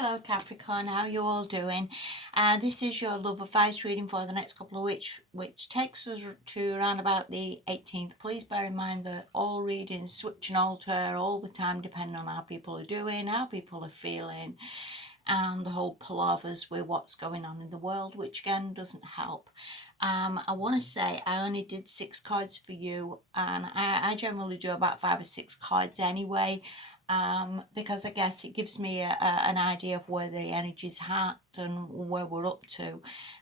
Hello Capricorn, how you all doing? This is your love advice reading for the next couple of weeks, which takes us to around about the 18th. Please bear in mind that all readings switch and alter all the time depending on how people are doing, how people are feeling, and the whole palavers with what's going on in the world, which again doesn't help. I want to say I only did 6 cards for you, and I generally do about 5 or 6 cards anyway, because I guess it gives me an idea of where the energy's at and where we're up to.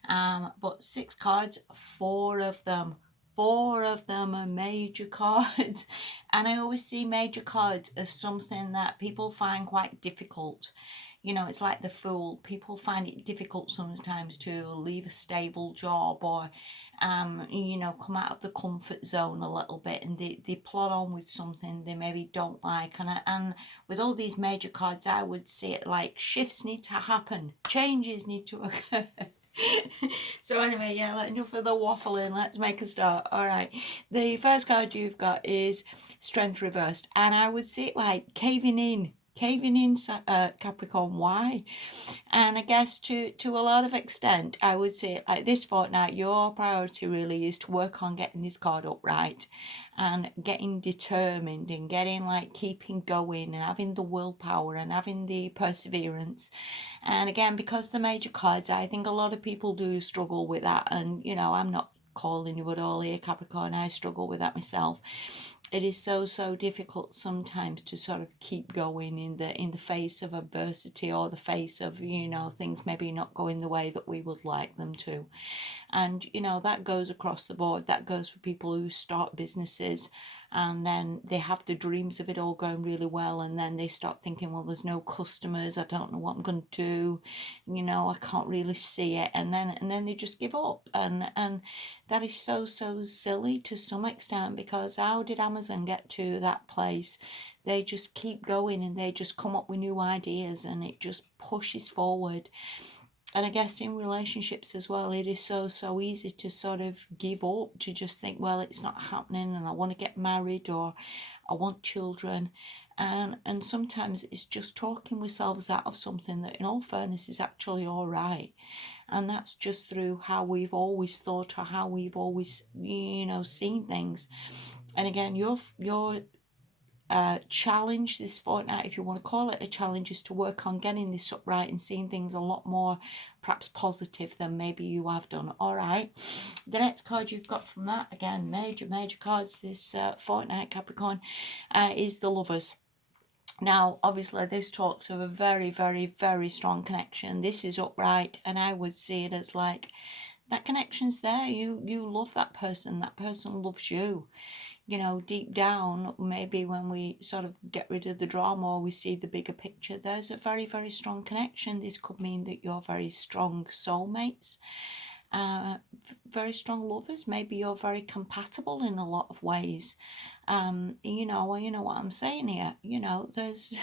But 6 cards, 4 of them. 4 of them are major cards, and I always see major cards as something that people find quite difficult. You know, it's like the Fool. People find it difficult sometimes to leave a stable job or, you know, come out of the comfort zone a little bit, and they plod on with something they maybe don't like. And with all these major cards, I would see it like shifts need to happen, changes need to occur. So anyway, yeah, enough of the waffling, let's make a start. All right, the first card you've got is Strength Reversed, and I would see it like caving in, Capricorn. Why? And I guess to a lot of extent, I would say like this fortnight, your priority really is to work on getting this card upright and getting determined and getting like keeping going and having the willpower and having the perseverance. And again, because the major cards, I think a lot of people do struggle with that. And, you know, I'm not calling you at all here, Capricorn. I struggle with that myself. It is so difficult sometimes to sort of keep going in the face of adversity, or the face of, you know, things maybe not going the way that we would like them to. And you know, that goes across the board. That goes for people who start businesses and then they have the dreams of it all going really well, and then they start thinking, well, there's no customers, I don't know what I'm going to do, you know, I can't really see it, and then they just give up. And that is so silly to some extent, because how did Amazon get to that place? They just keep going and they just come up with new ideas and it just pushes forward. And I guess in relationships as well, it is so easy to sort of give up, to just think, well, it's not happening and I want to get married or I want children. And sometimes it's just talking ourselves out of something that in all fairness is actually all right. And that's just through how we've always thought or how we've always, you know, seen things. And again, your challenge this fortnight, if you want to call it a challenge, is to work on getting this upright and seeing things a lot more perhaps positive than maybe you have done. All right, the next card you've got from that, again, major cards this fortnight, Capricorn, is the Lovers. Now, obviously, this talks of a very strong connection. This is upright, and I would see it as like that connection's there. You love that person loves you. You know, deep down, maybe when we sort of get rid of the drama or we see the bigger picture, there's a very strong connection. This could mean that you're very strong soulmates, very strong lovers. Maybe you're very compatible in a lot of ways. You know what I'm saying here. You know, there's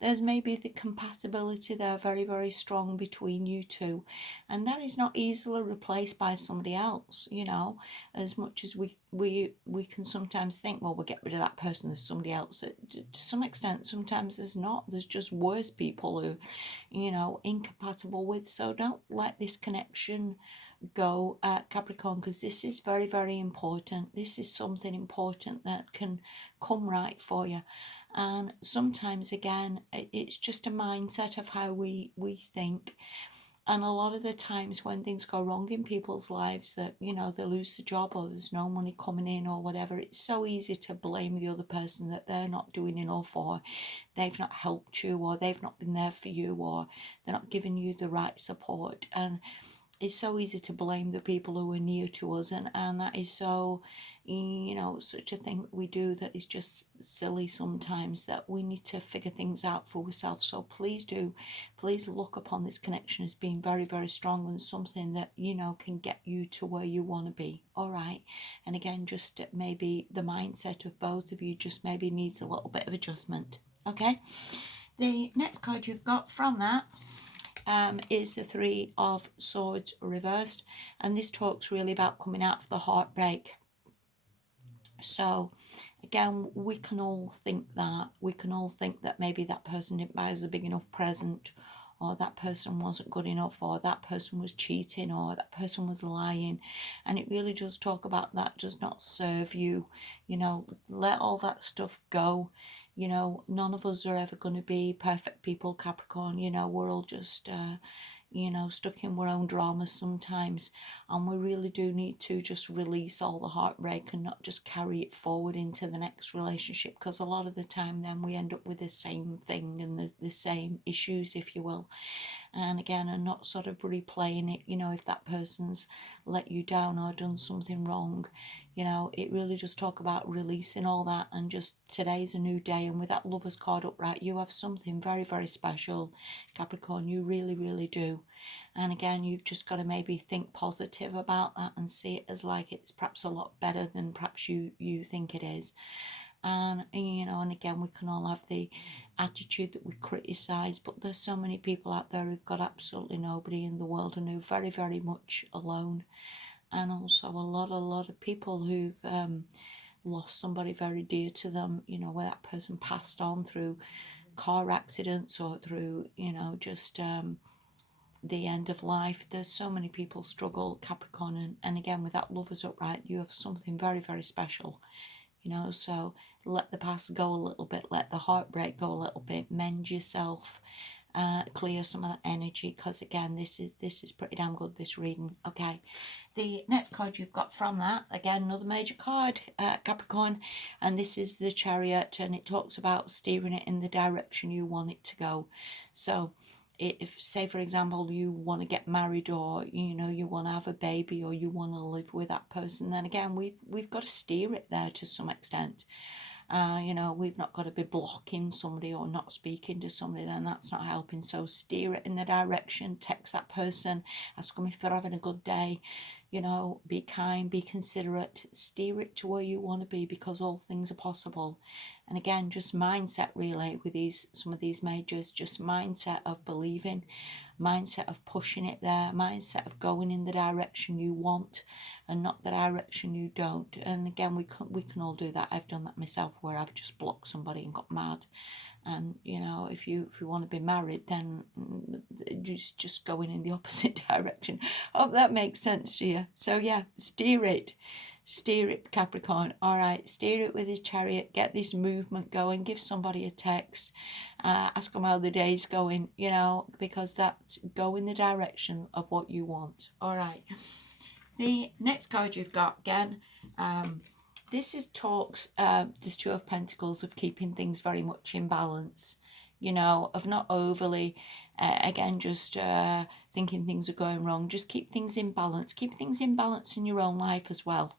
there's maybe the compatibility there very strong between you two, and that is not easily replaced by somebody else. You know, as much as we can sometimes think, well, we'll get rid of that person, there's somebody else. To some extent, sometimes there's not. There's just worse people who, you know, incompatible with. So don't let this connection go, Capricorn, because this is very important. This is something important that can come right for you. And sometimes again, it's just a mindset of how we think. And a lot of the times when things go wrong in people's lives, that, you know, they lose the job or there's no money coming in or whatever, it's so easy to blame the other person, that they're not doing enough, or they've not helped you, or they've not been there for you, or they're not giving you the right support. And it's so easy to blame the people who are near to us, and that is so, you know, such a thing that we do that is just silly sometimes, that we need to figure things out for ourselves. So please look upon this connection as being very strong and something that, you know, can get you to where you want to be. All right, and again, just maybe the mindset of both of you just maybe needs a little bit of adjustment. Okay, the next card you've got from that is the Three of Swords reversed, and this talks really about coming out of the heartbreak. So again, we can all think that maybe that person didn't buy us a big enough present, or that person wasn't good enough, or that person was cheating, or that person was lying. And it really does talk about that does not serve you. You know, let all that stuff go. You know, none of us are ever going to be perfect people, Capricorn. You know, we're all just you know, stuck in our own dramas sometimes. And we really do need to just release all the heartbreak and not just carry it forward into the next relationship, because a lot of the time then we end up with the same thing and the same issues, if you will. And again, and not sort of replaying it, you know, if that person's let you down or done something wrong. You know, it really just talk about releasing all that, and just today's a new day. And with that Lovers card upright, you have something very, very special, Capricorn. You really, really do. And again, you've just got to maybe think positive about that and see it as like it's perhaps a lot better than perhaps you think it is. And you know, and again, we can all have the attitude that we criticize, but there's so many people out there who've got absolutely nobody in the world and who are very, very much alone. And also a lot of people who've lost somebody very dear to them, you know, where that person passed on through car accidents or through, you know, just the end of life. There's so many people struggle, Capricorn, and again, with that Lovers upright, you have something very, very special, you know. So let the past go a little bit, let the heartbreak go a little bit, mend yourself, clear some of that energy, because again, this is pretty damn good, this reading. Okay, the next card you've got from that, again, another major card, Capricorn, and this is the Chariot, and it talks about steering it in the direction you want it to go. So if, say for example, you want to get married, or you know, you want to have a baby, or you want to live with that person, then again, we've got to steer it there to some extent. You know, we've not got to be blocking somebody or not speaking to somebody, then that's not helping. So steer it in the direction, text that person, ask them if they're having a good day, you know, be kind, be considerate, steer it to where you want to be, because all things are possible. And again, just mindset really with some of these majors, just mindset of believing, mindset of pushing it there, mindset of going in the direction you want and not the direction you don't. And again, we can all do that. I've done that myself, where I've just blocked somebody and got mad. And you know, if you want to be married, then just going in the opposite direction. Hope that makes sense to you. So yeah, steer it. Steer it, Capricorn. All right, steer it with his Chariot. Get this movement going. Give somebody a text. Ask them how the day's going, you know, because that's go in the direction of what you want. All right. The next card you've got, again, this is talks, the Two of Pentacles, of keeping things very much in balance, you know, of not overly, again, just thinking things are going wrong. Just keep things in balance. Keep things in balance in your own life as well.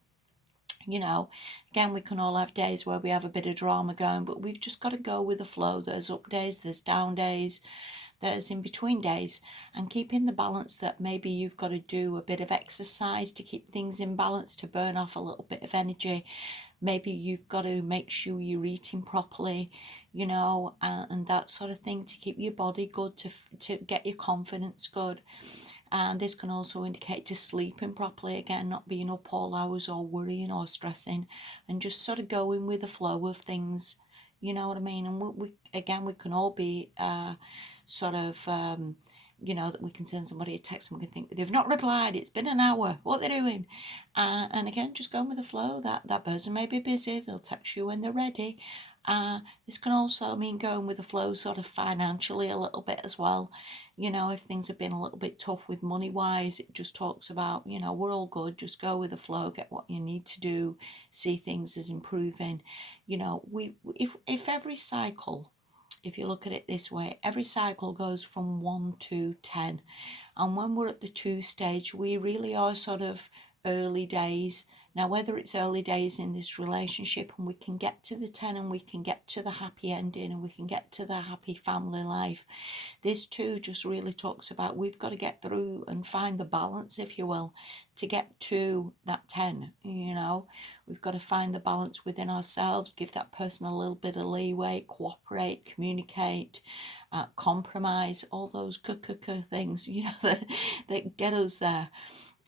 You know, again, we can all have days where we have a bit of drama going, but we've just got to go with the flow. There's up days, there's down days, there's in between days, and keeping the balance that maybe you've got to do a bit of exercise to keep things in balance, to burn off a little bit of energy. Maybe you've got to make sure you're eating properly, you know, and that sort of thing, to keep your body good, to get your confidence good. And this can also indicate to sleeping properly, again, not being up all hours or worrying or stressing, and just sort of going with the flow of things, you know what I mean. And we again, we can all be sort of you know, that we can send somebody a text and we can think they've not replied, it's been an hour, what they're doing. And again, just going with the flow. That person may be busy, they'll text you when they're ready. This can also mean going with the flow sort of financially a little bit as well. You know, if things have been a little bit tough with money wise, it just talks about, you know, we're all good, just go with the flow, get what you need to do, see things as improving. You know, if every cycle, if you look at it this way, every cycle goes from 1 to 10. And when we're at the 2 stage, we really are sort of early days. Now, whether it's early days in this relationship and we can get to the 10 and we can get to the happy ending and we can get to the happy family life, this too just really talks about we've got to get through and find the balance, if you will, to get to that 10, you know. We've got to find the balance within ourselves, give that person a little bit of leeway, cooperate, communicate, compromise, all those things, you know, that get us there.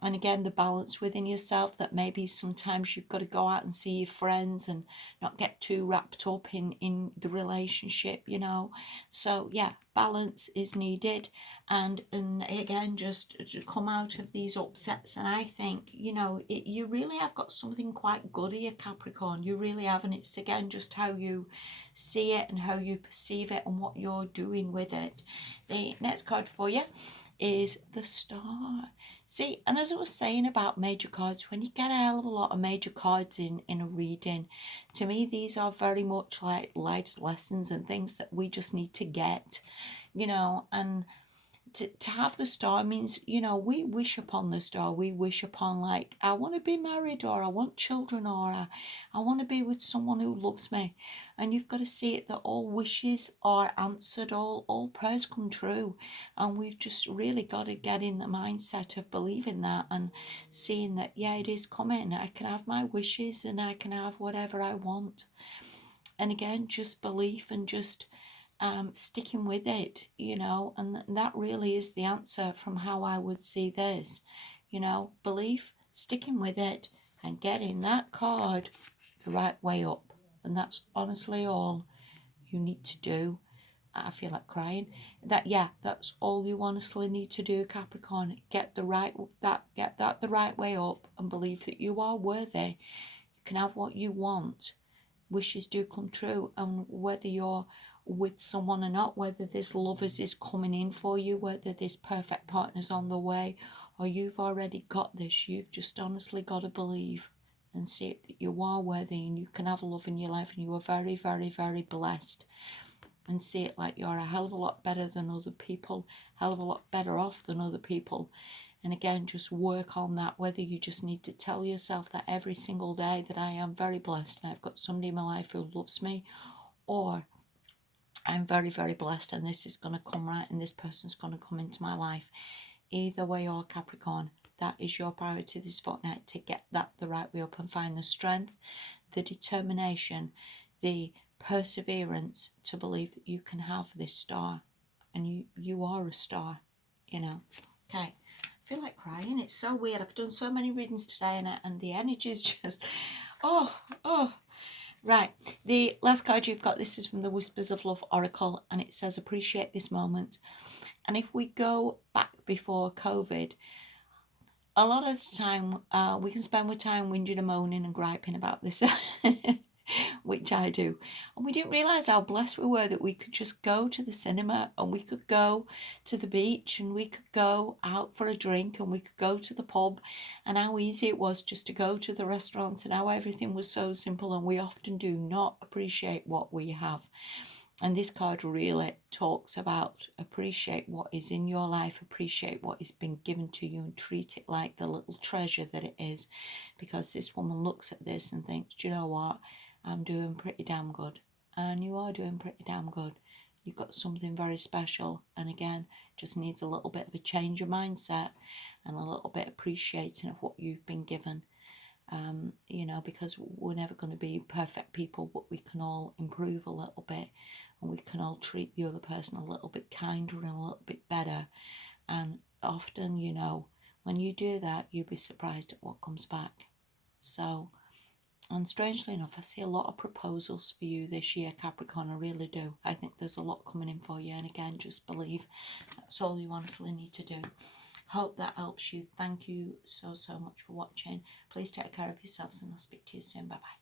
And again, the balance within yourself, that maybe sometimes you've got to go out and see your friends and not get too wrapped up in the relationship, you know. So yeah, balance is needed. And again, just to come out of these upsets. And I think, you know, you really have got something quite good here, Capricorn. You really have. And it's again just how you see it and how you perceive it and what you're doing with it. The next card for you is the Star. See, and as I was saying about major cards, when you get a hell of a lot of major cards in a reading, to me, these are very much like life's lessons and things that we just need to get, you know. And to have the Star means, you know, we wish upon the Star. We wish upon, like, I want to be married, or I want children, or I want to be with someone who loves me. And you've got to see it that all wishes are answered, all prayers come true. And we've just really got to get in the mindset of believing that and seeing that, yeah, it is coming. I can have my wishes and I can have whatever I want. And again, just belief and just sticking with it, you know, and that really is the answer from how I would see this, you know, belief, sticking with it, and getting that card the right way up. And that's honestly all you need to do. I feel like crying. That's all you honestly need to do, Capricorn. Get that the right way up and believe that you are worthy. You can have what you want. Wishes do come true, and whether you're with someone or not, whether this lovers is coming in for you, whether this perfect partner's on the way, or you've already got this, you've just honestly got to believe and see it, that you are worthy and you can have love in your life and you are very, very, very blessed. And see it like you're a hell of a lot better than other people, hell of a lot better off than other people. And again, just work on that, whether you just need to tell yourself that every single day, that I am very blessed and I've got somebody in my life who loves me, or I'm very, very blessed and this is going to come right and this person's going to come into my life. Either way, or Capricorn, that is your priority this fortnight, to get that the right way up and find the strength, the determination, the perseverance to believe that you can have this star, and you are a star, you know. Okay, I feel like crying. It's so weird. I've done so many readings today, and the energy is just oh. Right, the last card you've got, this is from the Whispers of Love Oracle, and it says appreciate this moment. And if we go back before COVID, a lot of the time we can spend with time whinging and moaning and griping about this which I do, and we didn't realise how blessed we were that we could just go to the cinema and we could go to the beach and we could go out for a drink and we could go to the pub, and how easy it was just to go to the restaurant, and how everything was so simple, and we often do not appreciate what we have. And this card really talks about appreciate what is in your life, appreciate what has been given to you, and treat it like the little treasure that it is. Because this woman looks at this and thinks, do you know what? I'm doing pretty damn good. And you are doing pretty damn good. You've got something very special. And again, just needs a little bit of a change of mindset and a little bit appreciating of what you've been given. You know, because we're never going to be perfect people, but we can all improve a little bit, and we can all treat the other person a little bit kinder and a little bit better. And often, you know, when you do that, you'll be surprised at what comes back. So, and strangely enough, I see a lot of proposals for you this year, Capricorn. I really do. I think there's a lot coming in for you. And again, just believe. That's all you honestly need to do. Hope that helps you. Thank you so much for watching. Please take care of yourselves, and I'll speak to you soon. Bye bye.